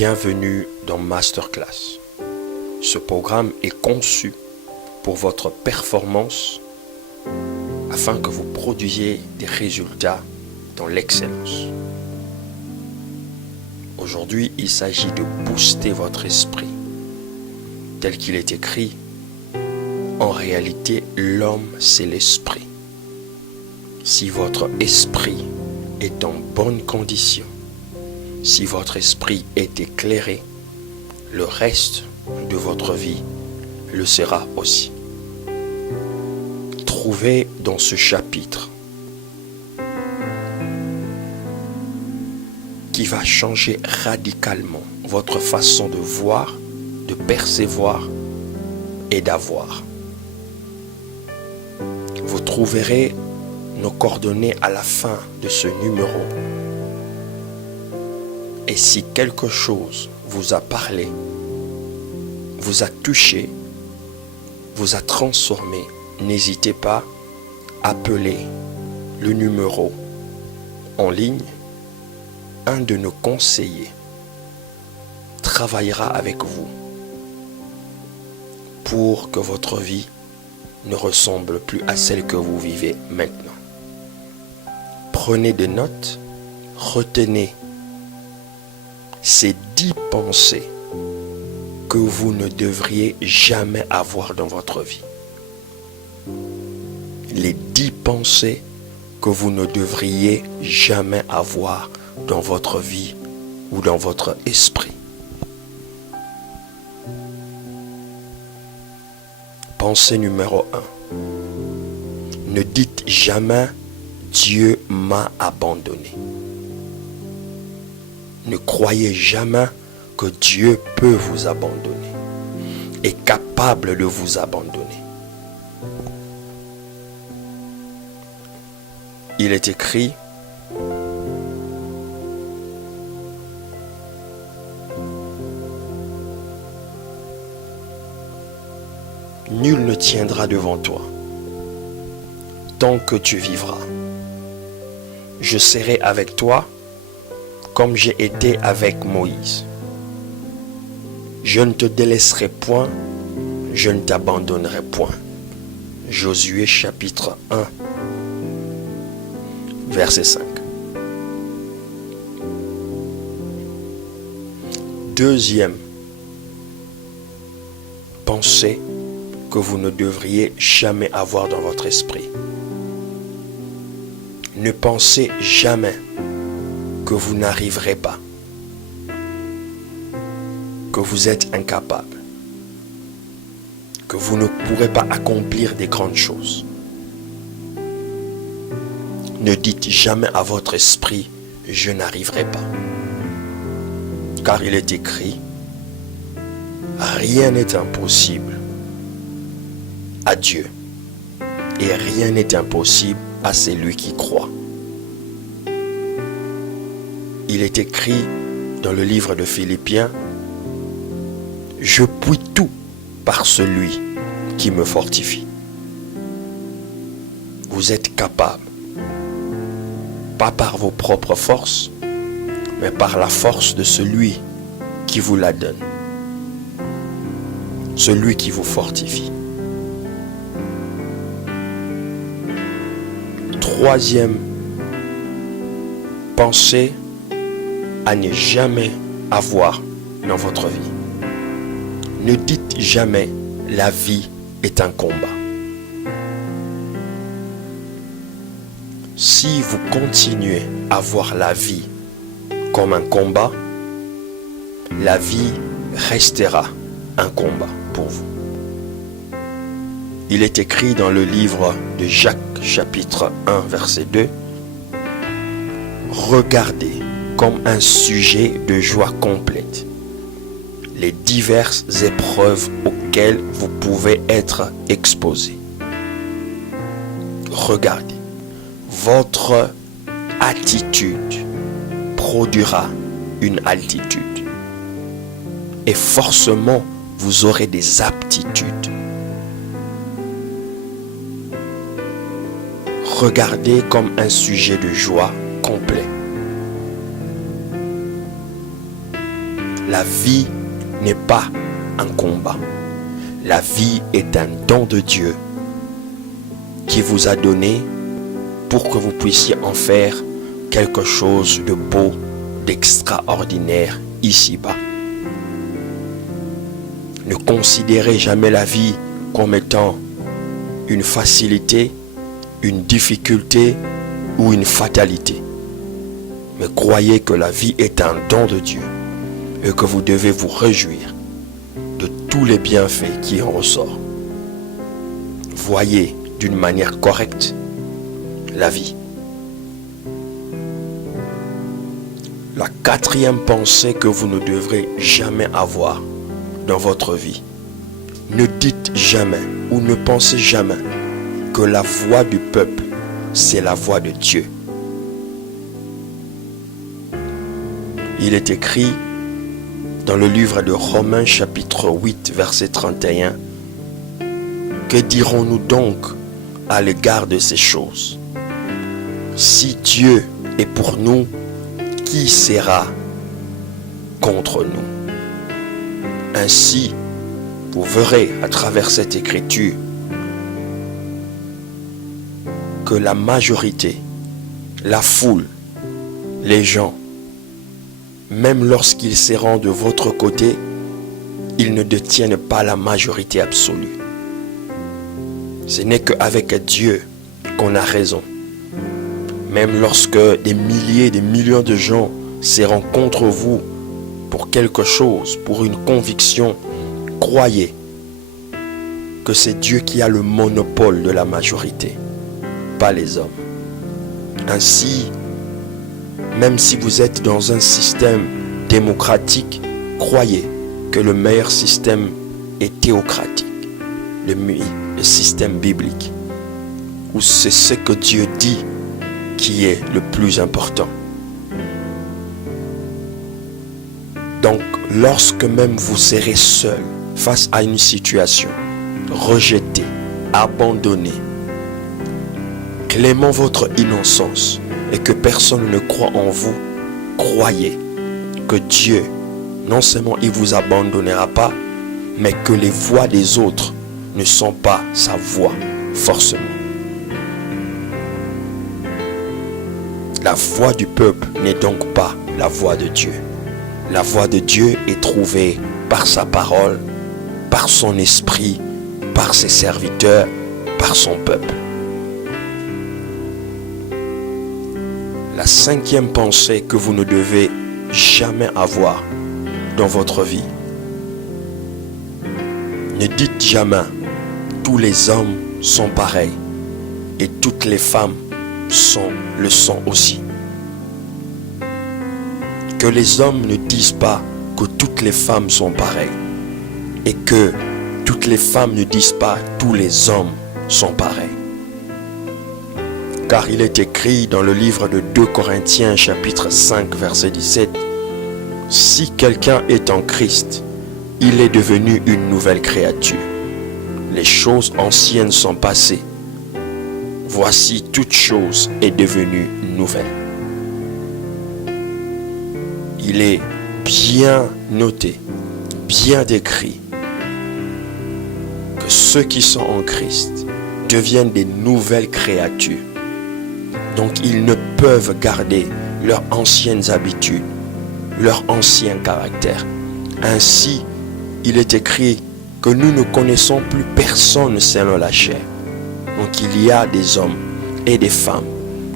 Bienvenue dans Masterclass. Ce programme est conçu pour votre performance afin que vous produisiez des résultats dans l'excellence. Aujourd'hui, il s'agit de booster votre esprit. Tel qu'il est écrit, en réalité, l'homme, c'est l'esprit. Si votre esprit est en bonne condition, si votre esprit est éclairé, le reste de votre vie le sera aussi. Trouvez dans ce chapitre qui va changer radicalement votre façon de voir, de percevoir et d'avoir. Vous trouverez nos coordonnées à la fin de ce numéro. Et si quelque chose vous a parlé, vous a touché, vous a transformé, n'hésitez pas à appeler le numéro en ligne. Un de nos conseillers travaillera avec vous pour que votre vie ne ressemble plus à celle que vous vivez maintenant. Prenez des notes, retenez ces 10 pensées que vous ne devriez jamais avoir dans votre vie. Les 10 pensées que vous ne devriez jamais avoir dans votre vie ou dans votre esprit. Pensée numéro 1. Ne dites jamais « Dieu m'a abandonné ». Ne croyez jamais que Dieu peut vous abandonner, est capable de vous abandonner. Il est écrit, nul ne tiendra devant toi tant que tu vivras. Je serai avec toi comme j'ai été avec Moïse. Je ne te délaisserai point, je ne t'abandonnerai point. Josué chapitre 1, verset 5. Deuxième pensée que vous ne devriez jamais avoir dans votre esprit. Ne pensez jamais que vous n'arriverez pas, que vous êtes incapable, que vous ne pourrez pas accomplir des grandes choses. Ne dites jamais à votre esprit, je n'arriverai pas. Car il est écrit, rien n'est impossible à Dieu et rien n'est impossible à celui qui croit. Il est écrit dans le livre de Philippiens, je puis tout par celui qui me fortifie. Vous êtes capable, pas par vos propres forces, mais par la force de celui qui vous la donne, celui qui vous fortifie. Troisième pensée à ne jamais avoir dans votre vie. Ne dites jamais la vie est un combat. Si vous continuez à voir la vie comme un combat, la vie restera un combat pour vous. Il est écrit dans le livre de Jacques chapitre 1 verset 2, regardez comme un sujet de joie complète les diverses épreuves auxquelles vous pouvez être exposés. Regardez, votre attitude produira une altitude et forcément vous aurez des aptitudes. Regardez comme un sujet de joie complet. La vie n'est pas un combat. La vie est un don de Dieu qui vous a donné pour que vous puissiez en faire quelque chose de beau, d'extraordinaire ici-bas. Ne considérez jamais la vie comme étant une facilité, une difficulté ou une fatalité. Mais croyez que la vie est un don de Dieu et que vous devez vous réjouir de tous les bienfaits qui en ressortent. Voyez d'une manière correcte la vie. La quatrième pensée que vous ne devrez jamais avoir dans votre vie. Ne dites jamais ou ne pensez jamais que la voix du peuple, c'est la voix de Dieu. Il est écrit dans le livre de Romains chapitre 8 verset 31. Que dirons-nous donc à l'égard de ces choses? Si Dieu est pour nous, qui sera contre nous? Ainsi, vous verrez à travers cette écriture que la majorité, la foule, les gens, même lorsqu'ils seront de votre côté, ils ne détiennent pas la majorité absolue. Ce n'est qu'avec Dieu qu'on a raison. Même lorsque des milliers, des millions de gens seront contre vous pour quelque chose, pour une conviction, croyez que c'est Dieu qui a le monopole de la majorité, pas les hommes. Ainsi, même si vous êtes dans un système démocratique, croyez que le meilleur système est théocratique, le système biblique, où c'est ce que Dieu dit qui est le plus important. Donc, lorsque même vous serez seul face à une situation, rejeté, abandonné, clémant votre innocence et que personne ne croit en vous, croyez que Dieu, non seulement il ne vous abandonnera pas, mais que les voix des autres ne sont pas sa voix, forcément. La voix du peuple n'est donc pas la voix de Dieu. La voix de Dieu est trouvée par sa parole, par son esprit, par ses serviteurs, par son peuple. La cinquième pensée que vous ne devez jamais avoir dans votre vie. Ne dites jamais tous les hommes sont pareils et toutes les femmes le sont aussi. Que les hommes ne disent pas que toutes les femmes sont pareilles et que toutes les femmes ne disent pas tous les hommes sont pareils. Car il est écrit dans le livre de 2 Corinthiens chapitre 5 verset 17, si quelqu'un est en Christ, il est devenu une nouvelle créature. Les choses anciennes sont passées. Voici, toute chose est devenue nouvelle. Il est bien noté, bien décrit que ceux qui sont en Christ deviennent des nouvelles créatures. Donc ils ne peuvent garder leurs anciennes habitudes, leur ancien caractère. Ainsi, il est écrit que nous ne connaissons plus personne selon la chair. Donc il y a des hommes et des femmes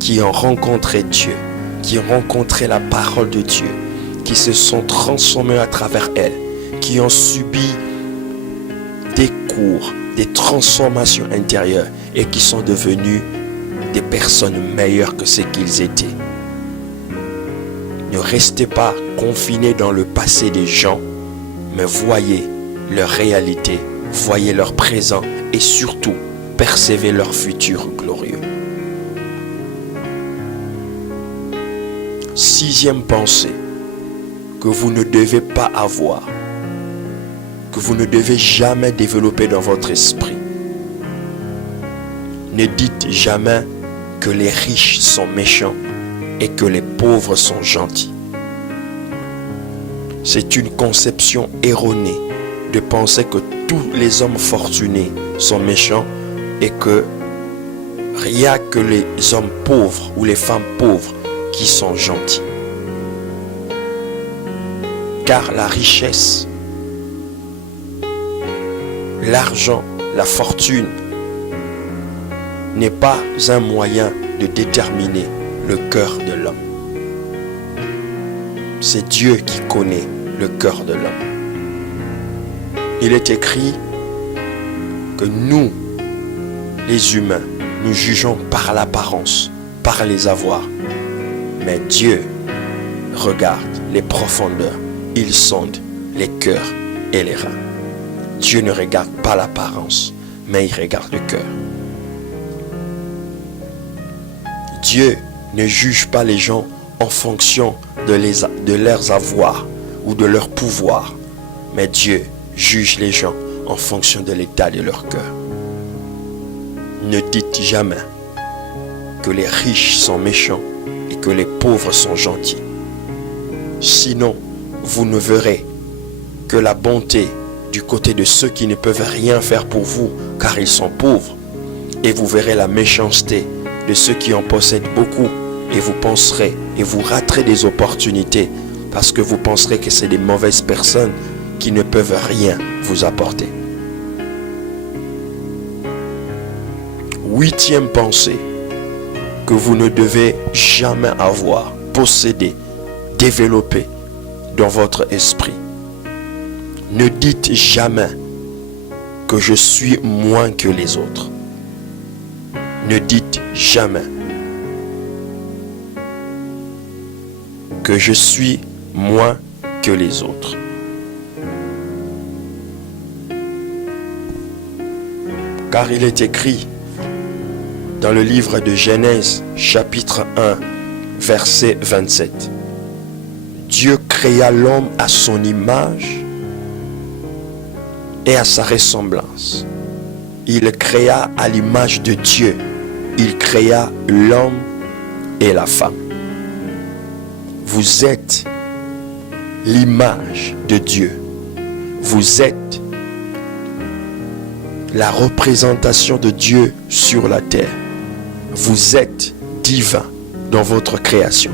qui ont rencontré Dieu, qui ont rencontré la parole de Dieu, qui se sont transformés à travers elle, qui ont subi des cours, des transformations intérieures et qui sont devenus des personnes meilleures que ce qu'ils étaient. Ne restez pas confinés dans le passé des gens, mais voyez leur réalité, voyez leur présent et surtout percevez leur futur glorieux. Sixième pensée que vous ne devez pas avoir, que vous ne devez jamais développer dans votre esprit. Ne dites jamais que les riches sont méchants et que les pauvres sont gentils. C'est une conception erronée de penser que tous les hommes fortunés sont méchants et que il n'y a que les hommes pauvres ou les femmes pauvres qui sont gentils. Car la richesse, l'argent, la fortune n'est pas un moyen de déterminer le cœur de l'homme. C'est Dieu qui connaît le cœur de l'homme. Il est écrit que nous, les humains, nous jugeons par l'apparence, par les avoirs. Mais Dieu regarde les profondeurs, il sonde les cœurs et les reins. Dieu ne regarde pas l'apparence, mais il regarde le cœur. Dieu ne juge pas les gens en fonction de leurs avoirs ou de leur pouvoir, mais Dieu juge les gens en fonction de l'état de leur cœur. Ne dites jamais que les riches sont méchants et que les pauvres sont gentils. Sinon, vous ne verrez que la bonté du côté de ceux qui ne peuvent rien faire pour vous car ils sont pauvres. Et vous verrez la méchanceté de ceux qui en possèdent beaucoup. Et vous penserez et vous raterez des opportunités parce que vous penserez que c'est des mauvaises personnes qui ne peuvent rien vous apporter. 8e pensée que vous ne devez jamais avoir, posséder, développer dans votre esprit. Ne dites jamais que je suis moins que les autres. Ne dites jamais que je suis moins que les autres. Car il est écrit dans le livre de Genèse, chapitre 1, verset 27. Dieu créa l'homme à son image et à sa ressemblance. Il créa à l'image de Dieu. Il créa l'homme et la femme. Vous êtes l'image de Dieu. Vous êtes la représentation de Dieu sur la terre. Vous êtes divin dans votre création.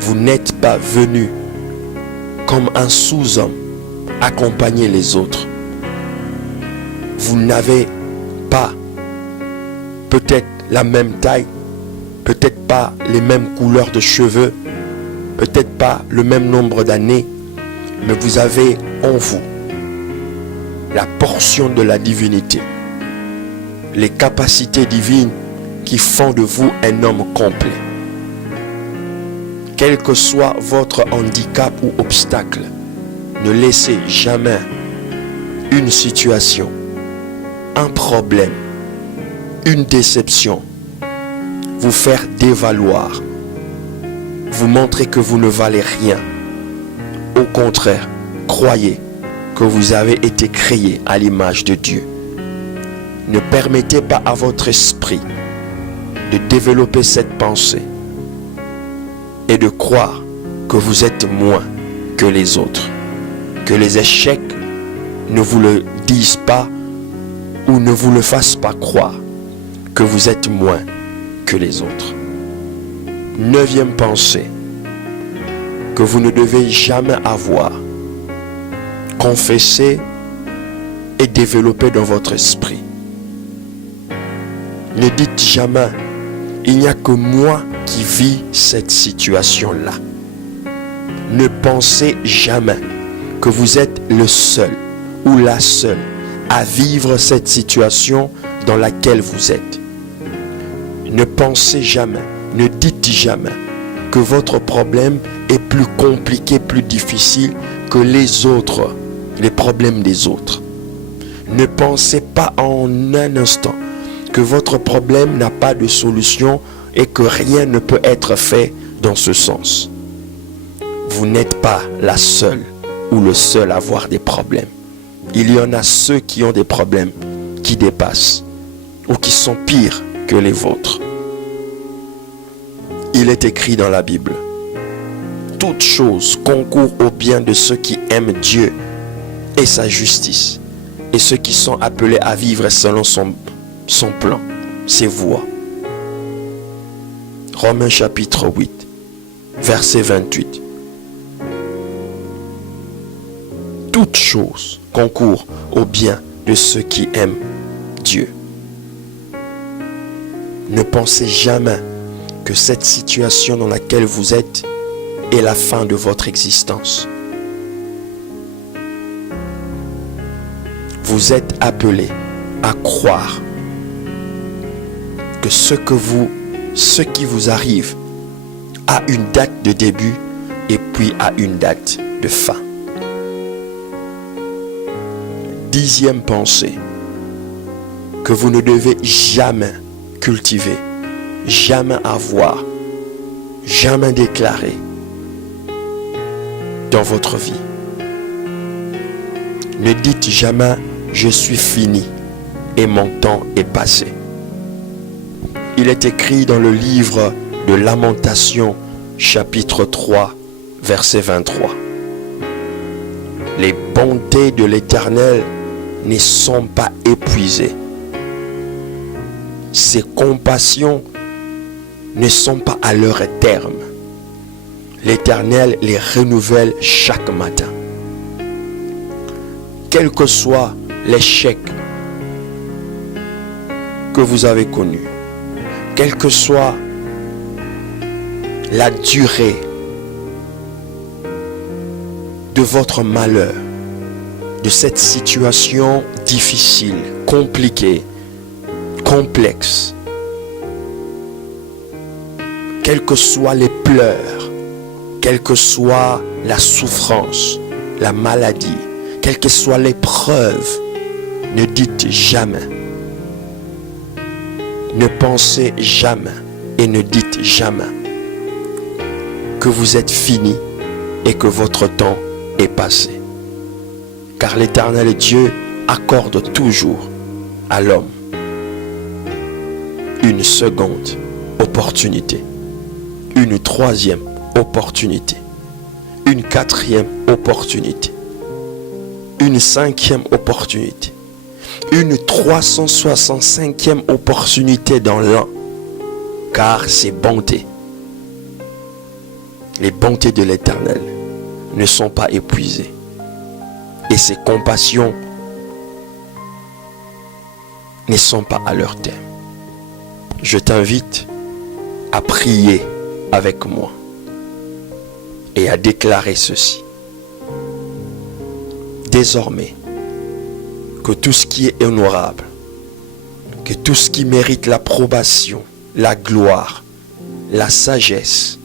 Vous n'êtes pas venu comme un sous-homme accompagner les autres. Vous n'avez pas peut-être la même taille, peut-être pas les mêmes couleurs de cheveux, peut-être pas le même nombre d'années, mais vous avez en vous la portion de la divinité, les capacités divines qui font de vous un homme complet. Quel que soit votre handicap ou obstacle, ne laissez jamais une situation, un problème, une déception vous faire dévaloir, vous montrer que vous ne valez rien. Au contraire, croyez que vous avez été créé à l'image de Dieu. Ne permettez pas à votre esprit de développer cette pensée et de croire que vous êtes moins que les autres. Que les échecs ne vous le disent pas ou ne vous le fassent pas croire que vous êtes moins que les autres. 9e pensée que vous ne devez jamais avoir, confesser et développer dans votre esprit. Ne dites jamais, il n'y a que moi qui vis cette situation-là. Ne pensez jamais que vous êtes le seul ou la seule à vivre cette situation dans laquelle vous êtes. Ne pensez jamais, ne dites jamais que votre problème est plus compliqué, plus difficile que les autres, les problèmes des autres. Ne pensez pas en un instant que votre problème n'a pas de solution et que rien ne peut être fait dans ce sens. Vous n'êtes pas la seule ou le seul à avoir des problèmes. Il y en a ceux qui ont des problèmes qui dépassent ou qui sont pires que les vôtres. Il est écrit dans la Bible, toutes choses concourent au bien de ceux qui aiment Dieu et sa justice, et ceux qui sont appelés à vivre selon son plan, ses voies. Romains chapitre 8, verset 28. Toutes choses concourent au bien de ceux qui aiment Dieu. Ne pensez jamais que cette situation dans laquelle vous êtes est la fin de votre existence. Vous êtes appelés à croire que ce qui vous arrive a une date de début et puis a une date de fin. 10e pensée que vous ne devez jamais cultiver, jamais avoir, jamais déclarer dans votre vie. Ne dites jamais « je suis fini et mon temps est passé ». Il est écrit dans le livre de Lamentations, chapitre 3, verset 23. Les bontés de l'Éternel ne sont pas épuisées. Ses compassions ne sont pas à leur terme. L'Éternel les renouvelle chaque matin. Quel que soit l'échec que vous avez connu, quelle que soit la durée de votre malheur, de cette situation difficile, compliquée, complexe, quels que soient les pleurs, quelle que soit la souffrance, la maladie, quelle que soit l'épreuve, ne dites jamais, ne pensez jamais et ne dites jamais que vous êtes fini et que votre temps est passé. Car l'Éternel Dieu accorde toujours à l'homme une seconde opportunité, une troisième opportunité, une quatrième opportunité, une cinquième opportunité, une 365e opportunité dans l'an, car ses bontés, les bontés de l'Éternel ne sont pas épuisées et ses compassions ne sont pas à leur terme. Je t'invite à prier avec moi et à déclarer ceci. Désormais, que tout ce qui est honorable, que tout ce qui mérite l'approbation, la gloire, la sagesse,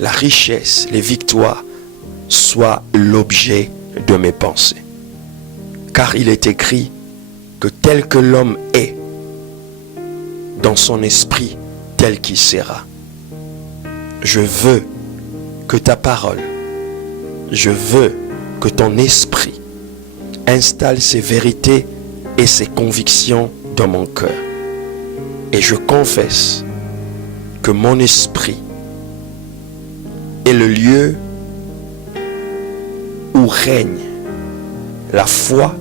la richesse, les victoires, soit l'objet de mes pensées. Car il est écrit que tel que l'homme est, dans son esprit, tel qu'il sera. Je veux que ta parole, je veux que ton esprit installe ses vérités et ses convictions dans mon cœur. Et je confesse que mon esprit est le lieu où règne la foi,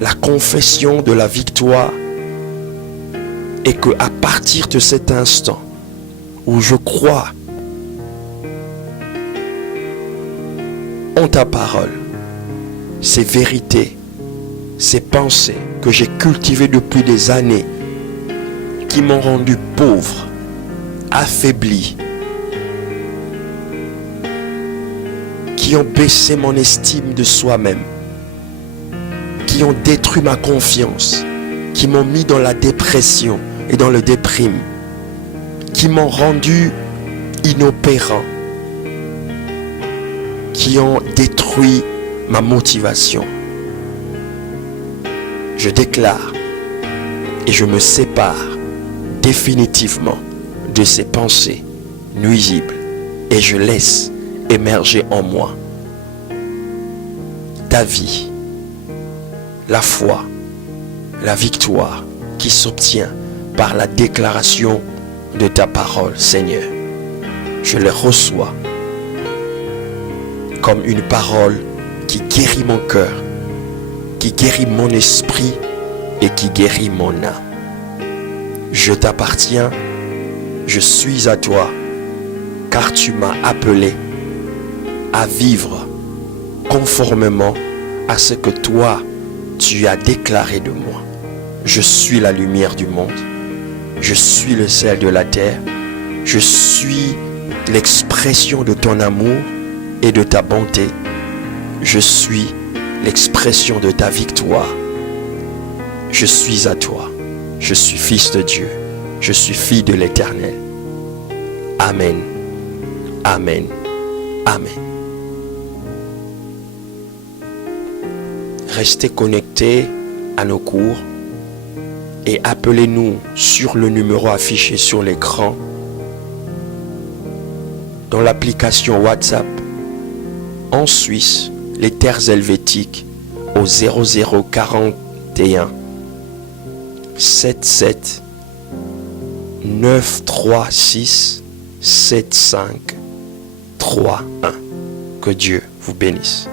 la confession de la victoire, et que à partir de cet instant où je crois en ta parole, ces vérités, ces pensées que j'ai cultivées depuis des années, qui m'ont rendu pauvre, affaibli, qui ont baissé mon estime de soi-même, qui ont détruit ma confiance, qui m'ont mis dans la dépression et dans le déprime, qui m'ont rendu inopérant, qui ont détruit ma motivation. Je déclare et je me sépare définitivement de ces pensées nuisibles et je laisse émerger en moi ta vie, la foi, la victoire qui s'obtient par la déclaration de ta parole, Seigneur. Je les reçois comme une parole qui guérit mon cœur, qui guérit mon esprit et qui guérit mon âme. Je t'appartiens, je suis à toi, car tu m'as appelé à vivre conformément à ce que toi, tu as déclaré de moi. Je suis la lumière du monde, je suis le sel de la terre, je suis l'expression de ton amour et de ta bonté. Je suis l'expression de ta victoire. Je suis à toi. Je suis fils de Dieu. Je suis fille de l'Éternel. Amen. Amen. Amen. Restez connectés à nos cours et appelez-nous sur le numéro affiché sur l'écran dans l'application WhatsApp en Suisse, les terres helvétiques au 0041 77 936 75 31. Que Dieu vous bénisse.